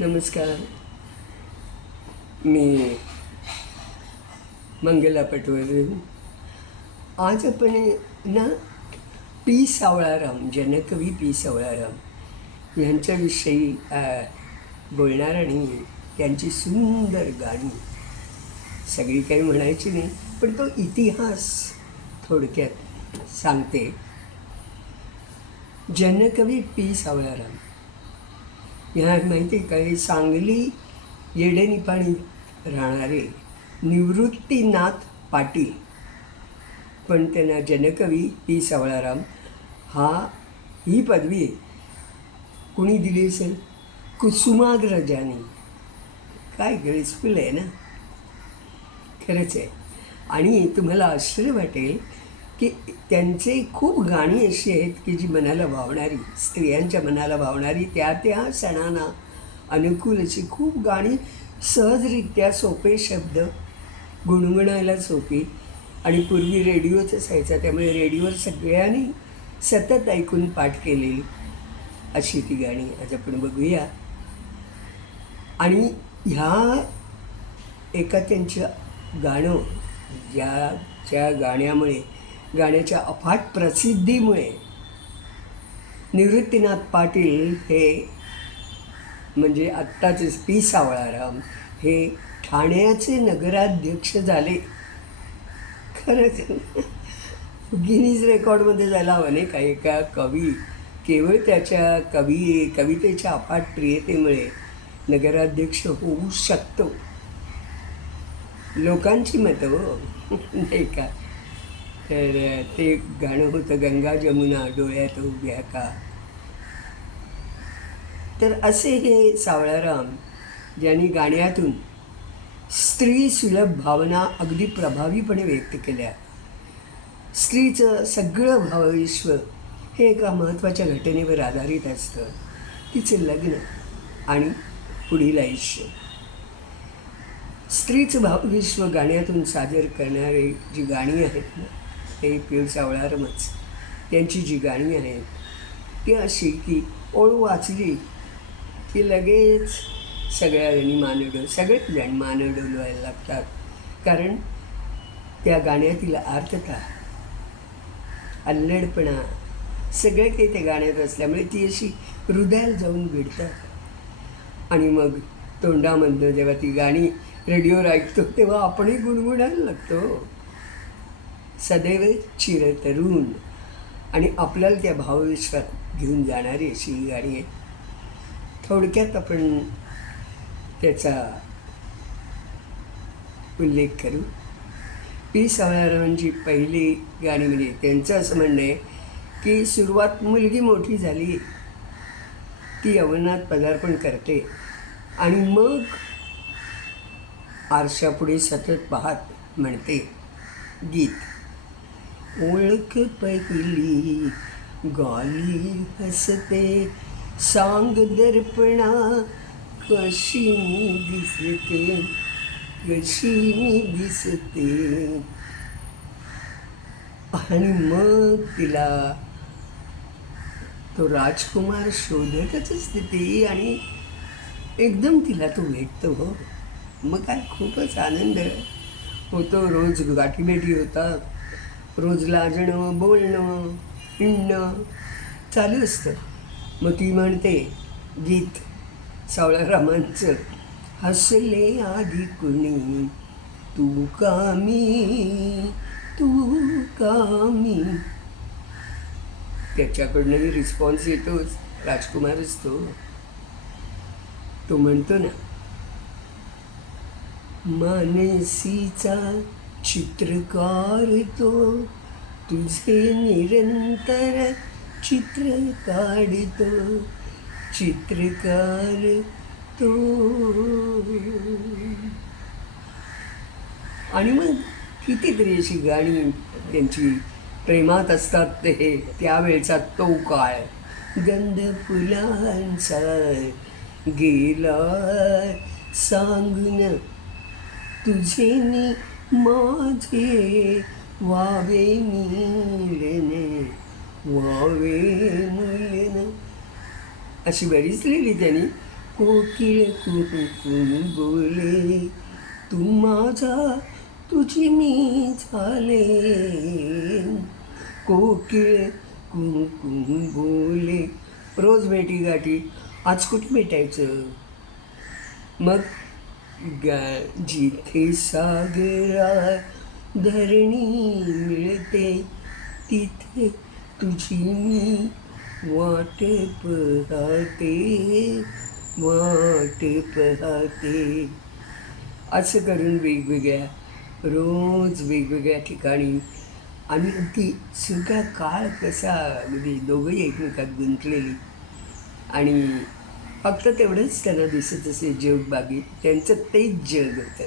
नमस्कार. मी मंगला पटवर्धन आज आपण ना पी सावळाराम जनकवी पी सावळाराम यांच्याविषयी बोलणार आणि त्यांची सुंदर गाणी. सगळी काही म्हणायची नाही पण तो इतिहास थोडक्यात सांगते. जनकवी पी सावळाराम. ह्या माहिती आहे का? सांगली येडेनिपाणी राहणारे निवृत्तीनाथ पाटील. पण त्यांना जनकवी पी सावळाराम हा ही पदवी कुणी दिली असेल? कुसुमाग्रजानी काय ग्रेसफुल आहे ना? खरंच आहे. आणि तुम्हाला आश्चर्य वाटेल की त्यांचे खूप गाणी अशी आहेत की जी मनाला भावणारी स्त्रियांच्या मनाला भावणारी त्या त्या सणांना अनुकूल अशी खूप गाणी सहजरित्या सोपे शब्द गुणगुणायला सोपी. आणि पूर्वी रेडिओच असायचा त्यामुळे रेडिओवर सगळ्यांनी सतत ऐकून पाठ केलेली अशी ती गाणी आज आपण बघूया. आणि ह्या एका त्यांच्या गाणं ज्या ज्या गाण्यामुळे गाण्याच्या अफाट प्रसिद्धीमुळे. निवृत्तीनाथ पाटील हे म्हणजे आत्ताचे पी सावळाराम हे ठाण्याचे नगराध्यक्ष झाले. खरंच गिनीज रेकॉर्डमध्ये जायला हवं नाही का एका कवी. केवळ त्याच्या कवी कवितेच्या अफाट प्रियतेमुळे नगराध्यक्ष होऊ शकतो. लोकांची मतं नाही का? तर ते गाणं होतं गंगा जमुना डोळ्यात उभ्या का? तर असे हे सावळाराम ज्यांनी गाण्यातून स्त्री सुलभ भावना अगदी प्रभावीपणे व्यक्त केल्या. स्त्रीचं सगळं भावविश्व हे एका महत्त्वाच्या घटनेवर आधारित असतं. तिचं लग्न आणि पुढील आयुष्य. स्त्रीचं भावविश्व गाण्यातून सादर करणारे जी गाणी आहेत ना ते पीळ सावळारमच. त्यांची जी गाणी आहेत ती अशी की ओळ वाचली की लगेच सगळ्या जणी मानवडो सगळेच जण मानवडोलवायला लागतात. कारण त्या गाण्यातील आर्थता अल्लडपणा सगळे काही त्या गाण्यात असल्यामुळे ती अशी हृदयाला जाऊन भिडतात. आणि मग तोंडामधनं जेव्हा ती गाणी रेडिओवर ऐकतो तेव्हा आपणही गुणगुणायला लागतो. सदैव चिरतरुण. आणि आपल्याला त्या भावविश्वात घेऊन जाणारी अशी ही गाणी आहे. थोडक्यात आपण त्याचा उल्लेख करू. पी सावळारामांची पहिली गाणी म्हणजे त्यांचं असं म्हणणं आहे की सुरुवात मुलगी मोठी झाली ती यवनात पदार्पण करते आणि मग आरशापुढे सतत पाहत म्हणते गीत. ओळख पहिली गाली हसते सांग दर्पणा कशी मी दिसते कशी मी दिसते. आणि मग तिला तो राजकुमार शोधतच असते ती आणि एकदम तिला तो भेटतो हो. मग काय खूपच आनंद होतो. रोज गाठीभेटी होतात. रोज लाजणं बोलणं हिंडणं चालू असतं. मग ती म्हणते गीत सावळारामांचं हसले आधी कुणी. तू कामी तू कामी. त्याच्याकडनंही रिस्पॉन्स येतोच. राजकुमारच तो तो म्हणतो ना मानसीचा चित्रकार तो तुझे निरंतर चित्र काढतो चित्रकार तो. आणि मग कितीतरी अशी गाणी त्यांची प्रेमात असतात ते त्यावेळचा तो काळ. गंध फुलांचा गेला सांगून तुझे नि माझे वावे मिळणे वावे मिळणे. अशी बरीच लिहिली त्यांनी. कोकिळ कुहू बोले तू माझा तुझी मी झाले. कोकिळ कुमकुम बोले रोज भेटी गाठी आज कुठे भेटायचं? मग गा जिथे सागरा धरणी मिळते. तिथे तुझी मी वाट पहाते वाट पहाते असं करून वेगवेगळ्या रोज वेगवेगळ्या ठिकाणी आणि अगदी सगळा काळ कसा अगदी दोघंही एकमेकात गुंतलेली. आणि फक्त तेवढंच त्यांना दिसत असे जगबागी त्यांचं तेच जग होतं.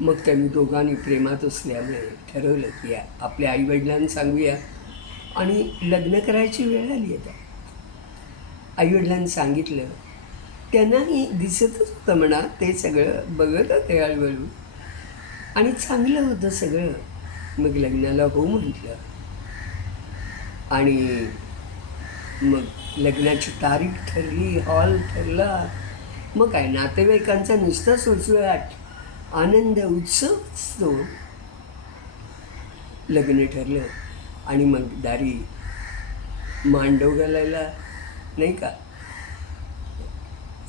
मग त्यांनी दोघांनी प्रेमात असल्यामुळे ठरवलं की आपल्या आईवडिलांना सांगूया. आणि लग्न करायची वेळ आली आता. आईवडिलांनी सांगितलं त्यांनाही दिसतच होतं म्हणा ते सगळं बघत होते हळूहळू. आणि चांगलं होतं सगळं. मग लग्नाला हो म्हटलं. आणि मग लग्नाची तारीख ठरली हॉल ठरला. मग काय नातेवाईकांचा नुसता सुळसुळाट आनंद उत्सव तो लग्न ठरलं आणि मग दारी मांडव घालायला नाही का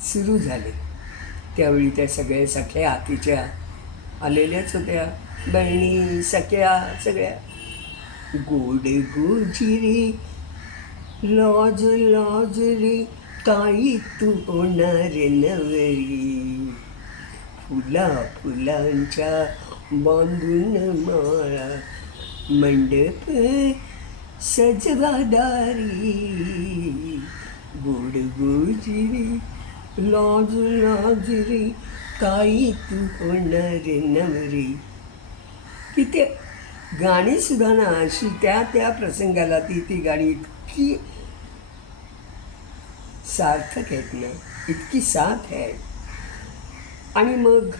सुरू झाले. त्यावेळी त्या सगळ्या सख्या आतीच्या आलेल्याच होत्या. बहिणी सख्या सगळ्या. गोड गोजिरी लॉज लॉज रे ताई तू होणार नवरी फुला फुलांच्या बांधून माळा मंडप सजवादारी गोड गोजिरी लॉज लॉज रे ताई तू होणार नवरी किती गाणी सुद्धा ना अशी त्या त्या प्रसंगाला ती ती गाणी इतकी सार्थक आहेत ना इतकी साथ आहे आणि मग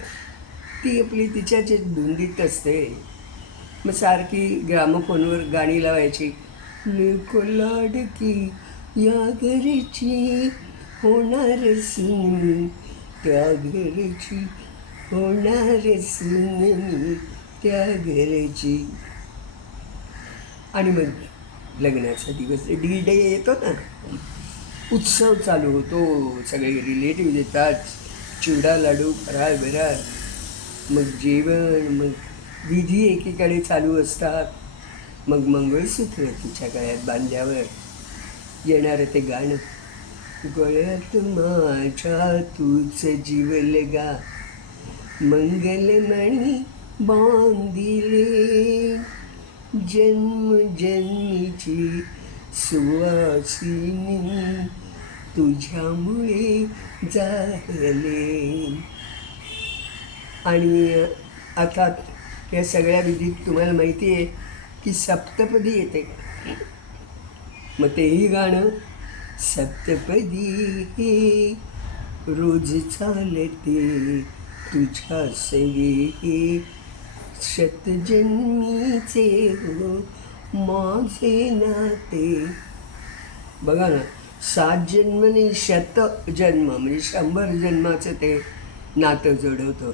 ती आपली तिच्या जे धुंदीत असते मग सारखी ग्रामफोनवर गाणी लावायची. लाडकी या घरची होणार सुनी त्या घरची होणार सुनी त्या घरची आणि मग लग्नाचा दिवस डी डे येतो ना. उत्सव चालू होतो. सगळे रिलेटिव्ह येतात चिवडा लाडू फराळ बिराळ. मग जेवण मग विधी एकीकडे चालू असतात. मग मंगळसूत्र तिच्या गळ्यात बांधल्यावर येणारं ते गाणं. गळ्यात माझ्या तूच जीवल गा. मंगलमणी बांधिले. जन्म जन्मीची सुवासिनी. तुझ्यामुळे झाले आणि आता या सगळ्या विधीत तुम्हाला माहिती आहे की सप्तपदी येते. मग तेही गाणं सप्तपदी हे रोज चालते तुझ्या सवे शतजन्मीचे हो माझे नाते. बघा ना सात जन्म आणि शत जन्म म्हणजे शंभर जन्माचं ते नातं जोडवतं.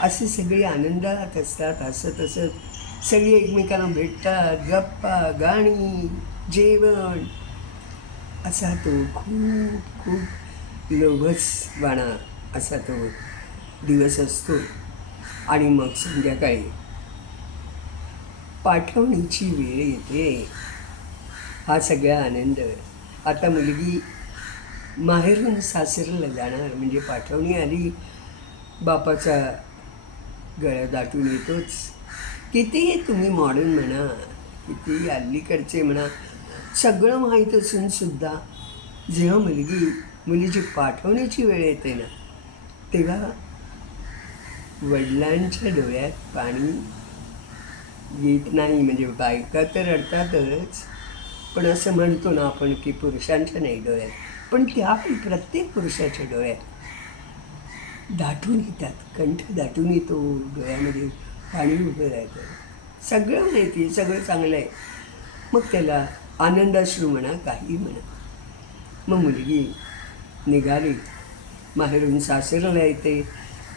असे सगळे आनंदात असतात हसत हसत सगळी एकमेकांना भेटतात गप्पा गाणी जेवण. असा तो खूप खूप लोभसवाणा असा तो दिवस असतो. आणि मग संध्याकाळी पाठवणीची वेळ येते. हा सगळा आनंद. आता मुलगी माहेरून सासरेला जाणार म्हणजे पाठवणी आली बापाचा गळ्या दाटून येतोच. कितीही तुम्ही मॉडर्न म्हणा किती अलीकडचे म्हणा सगळं माहीत असून सुद्धा जेव्हा मुलगी मुलीची पाठवण्याची वेळ येते ना तेव्हा वडिलांच्या डोळ्यात पाणी येत नाही म्हणजे बायका तर रडतातच. पण असं म्हणतो ना आपण की पुरुषांच्या नाही डोळ्यात पण त्या प्रत्येक पुरुषाच्या डोळ्यात. दाटून येतात कंठ दाटून येतो डोळ्यामध्ये पाणी उभं राहतं. सगळं माहिती आहे सगळं चांगलं आहे. मग त्याला आनंदाश्रू म्हणा काही म्हणा. मग मुलगी निघाली. माहेरून सासरला येते.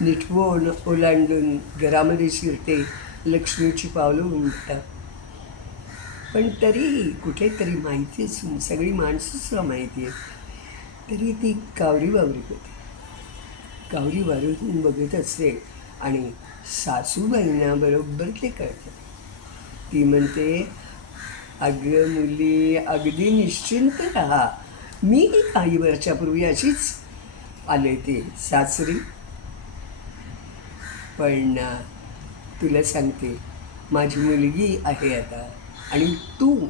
निठवून ओलांडून घरामध्ये शिरते. लक्ष्मीची पावलं उमटतात. पण तरीही कुठेतरी माहिती असून सगळी माणसंसुद्धा माहिती आहे तरी ती कावरी बावरी होती. कावरी वारून बघत असते आणि सासूबाईंना बरोबर ते कळतं. ती म्हणते अगं मुली अगदी निश्चिंत राहा. मी काही वर्षापूर्वी अशीच आले ते सासरी. पण तुला सांगते माझी मुलगी आहे आता. आणि तू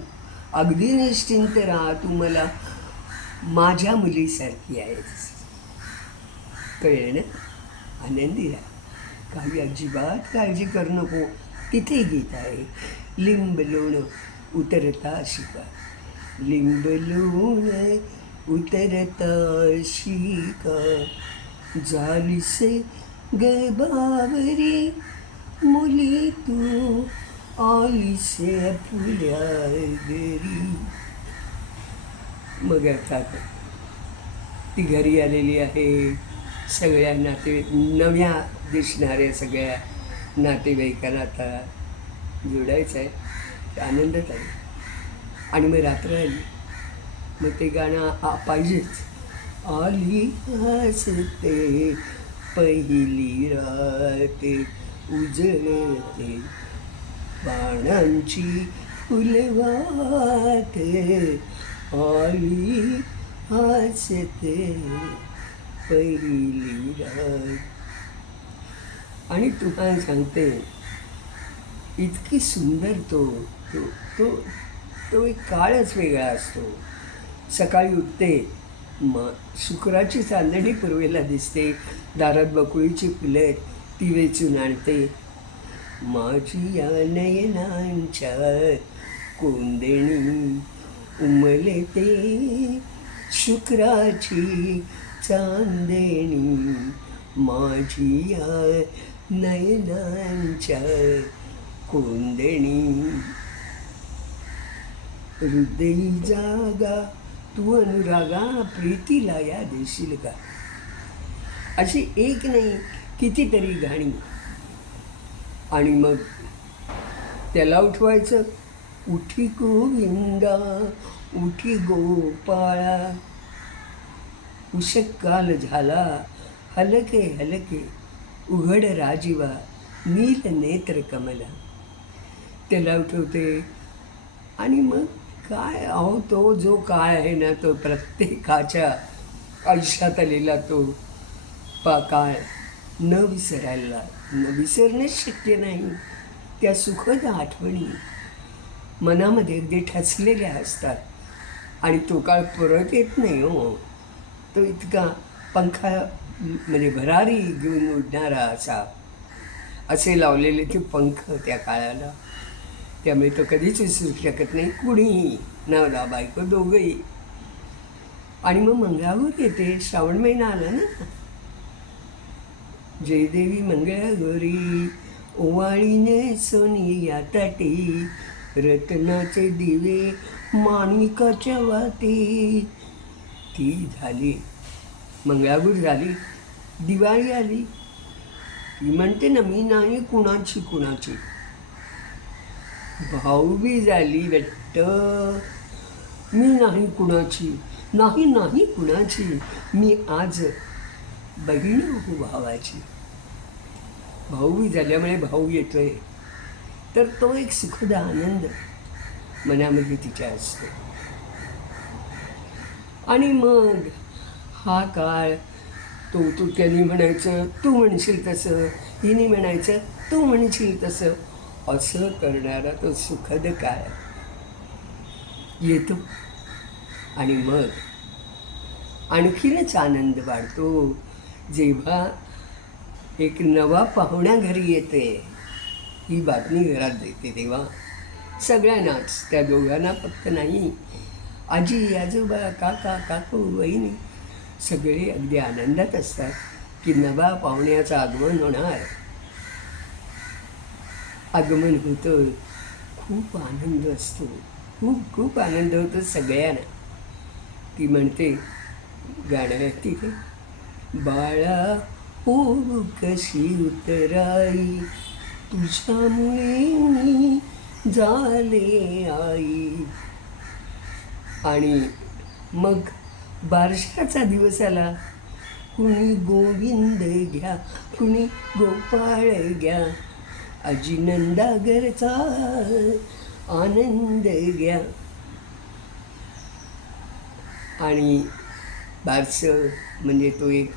अगदी निश्चिंत राहा तू मला माझ्या मुलीसारखी आहेस. कळलं ना? आनंदी राहा. काही अजिबात काळजी करू नको. तिथे गीत आहे. लिंब लोणं उतरता शिका. लिंब लोण उतरता शिका. झालीसे गबावरी मुली तू आईसे फुल्या घरी मग अर्थात ती घरी आलेली आहे. सगळ्या नाते नव्या दिसणाऱ्या सगळ्या नातेवाईकांना आता जोडायचं आहे. ते आनंदात आहे. आणि मग रात्र आली. मग ते गाणं पाहिजेच. आली हसते पहिली रात उजळते. बाणांची फुलवात आली हसते पहिली रात. आणि तुम्हाला सांगते इतकी सुंदर तो तो तो तो एक काळच वेगळा असतो. सकाळी उठते मग शुक्राची चांदणी पूर्वेला दिसते दारात बकुळीची फुलं ती वेचून आणते माझी या नयनांच्या कोंदणी उमले ते. शुक्राची चांदणी माझी या नयनांच्या कोंदणी हृदयी जागा तू अनुरागा प्रीतीला या देशील का? अशी एक नाही कितीतरी गाणी. आणि मग त्याला उठवायचं. उठी गोविंदा उठी गोपाळा. उषक काल झाला हलके हलके उघड राजीवा नील नेत्र कमला. त्याला उठवते. आणि मग काय अहो तो जो काय आहे ना तो प्रत्येकाच्या आयुष्यात आलेला तो पा काळ न विसरायला. विसरणेच शक्य नाही. त्या सुखद आठवणी मनामध्ये अगदी ठसलेल्या असतात. आणि तो काळ परत येत नाही हो. तो इतका पंखा म्हणजे भरारी घेऊन उडणारा असा. असे लावलेले ते पंख त्या काळाला. त्यामुळे तो कधीच विसरू शकत नाही. कुणीही नवरा बायको दोघंही. आणि मग मंगळावर येते. श्रावण महिना आला ना. जयदेवी मंगळागौरी ओवाळीने सोनी या ताटी रत्नाचे दिवे माणिकाच्या वाती. ती झाली. मंगळागौर झाली. दिवाळी आली. ती म्हणते ना मी नाही कुणाची कुणाची. भाऊबी झाली वाटत मी नाही कुणाची. नाही नाही कुणाची. मी आज बहीण हो भावाची. भाऊबी झाल्यामुळे भाऊ येतोय. तर तो एक सुखद आनंद मनामध्ये तिच्या असतो. आणि मग हा काळ तो तू त्यांनी म्हणायचं तू म्हणशील तसं हिने म्हणायचं तू म्हणशील तसं असं करणारा तो सुखद काळ. येतो. आणि मग आणखीनच आनंद वाढतो. जेव्हा एक नवा पाहुण्या घरी येते ही बातमी घरात देते तेव्हा. सगळ्यांनाच त्या दोघांना फक्त नाही आजी आजोबा काका काकू वहिनी सगळे अगदी आनंदात असतात की नवा पाहुण्याचं आगमन होणार. आगमन होतं खूप आनंद असतो खूप खूप आनंद होतो सगळ्यांना. ती म्हणते गाणं तिथे बाळा हो कशी उतराई? तुझ्यामुळे मी झाले आई. आणि मग बारशाचा दिवस आला. कुणी गोविंद घ्या कुणी गोपाळ घ्या. आजी नंदागरचा आनंद घ्या. आणि बारसं म्हणजे तो एक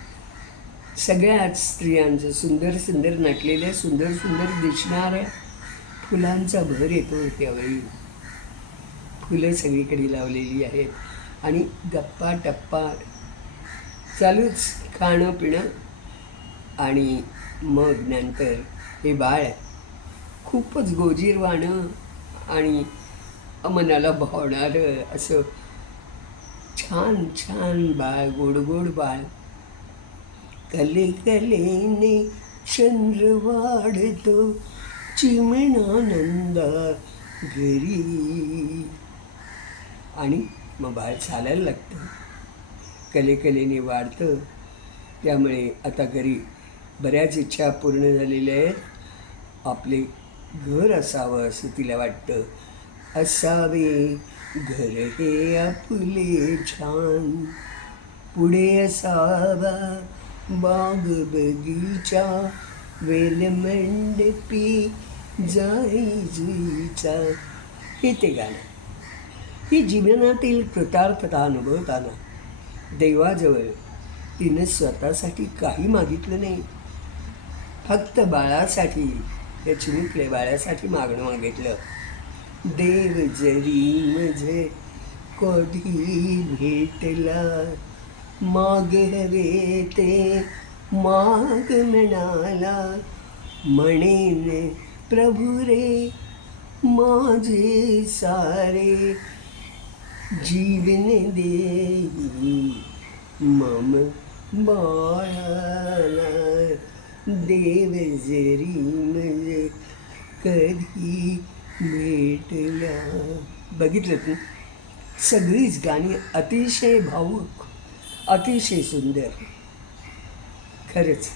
सगळ्याच स्त्रियांचं सुंदर सुंदर नटलेल्या सुंदर सुंदर दिसणाऱ्या फुलांचा भर येतो त्यावेळी. फुलं सगळीकडे लावलेली आहेत. आणि गप्पा टप्पा चालूच खाणं पिणं आणि मग नंतर हे बाळ खूपच गोजीरवाणं आणि मनाला भावणारं असं छान छान बाळ गोड गोड बाळ. कले कलेने चंद्र वाढतो चिमणानंदा घरी. आणि मग बाळ चालायला लागतं. कलेकलेने वाढतं. त्यामुळे आता घरी बऱ्याच इच्छा पूर्ण झालेल्या आहेत. आपले घर असावं असं तिला वाटतं. असावे. घर हे आपले छान. पुढे असावा बाग बगीचा. वेलमंडपी जाई हे ते गाणं. ही जीवनातील कृतार्थता अनुभवताना देवाजवळ तिनं स्वतःसाठी काही मागितलं नाही. फक्त बाळासाठी या चिमुकले बाळासाठी मागणं मागितलं. देव जरी मज कधी भेटला माग रे ते माग म्हणाला म्हणेन प्रभु रे माझे सारे जीवन देई मम बाळाला। देव जरी म्हणजे कधी भेटल्या बघितलं तू सगळीच गाणी अतिशय भावूक अतिशय सुंदर. खरंच.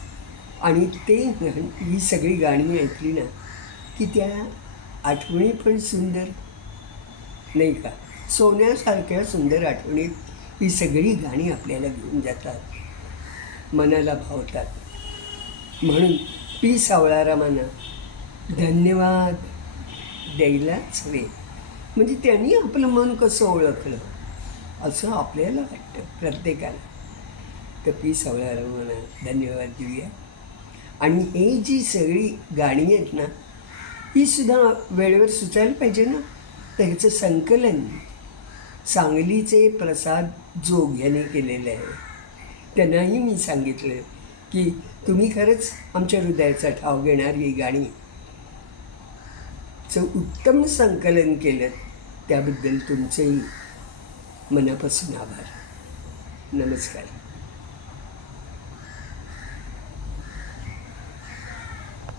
आणि ते ही सगळी गाणी ऐकली ना की त्या आठवणी पण सुंदर. नाही का? सोन्यासारख्या सुंदर आठवणीत ही सगळी गाणी आपल्याला घेऊन जातात. मनाला भावतात. म्हणून पी सावळारामांना धन्यवाद. द्यायलाच हवे म्हणजे त्यांनी आपलं मन कसं ओळखलं? असं आपल्याला वाटतं प्रत्येकाला. तर पी सावळारामांना धन्यवाद देऊया आणि हे जी सगळी गाणी आहेत ना ही सुद्धा वेळेवर सुचायला पाहिजे ना? तर ह्याचं संकलन सांगलीचे प्रसाद जोग याने केलेलं आहे. त्यांनाही मी सांगितलं की तुम्ही खरंच आमच्या हृदयाचा ठाव घेणारी ही गाणी? चं उत्तम संकलन केलं त्याबद्दल तुमचेही मनापासून आभार. नमस्कार.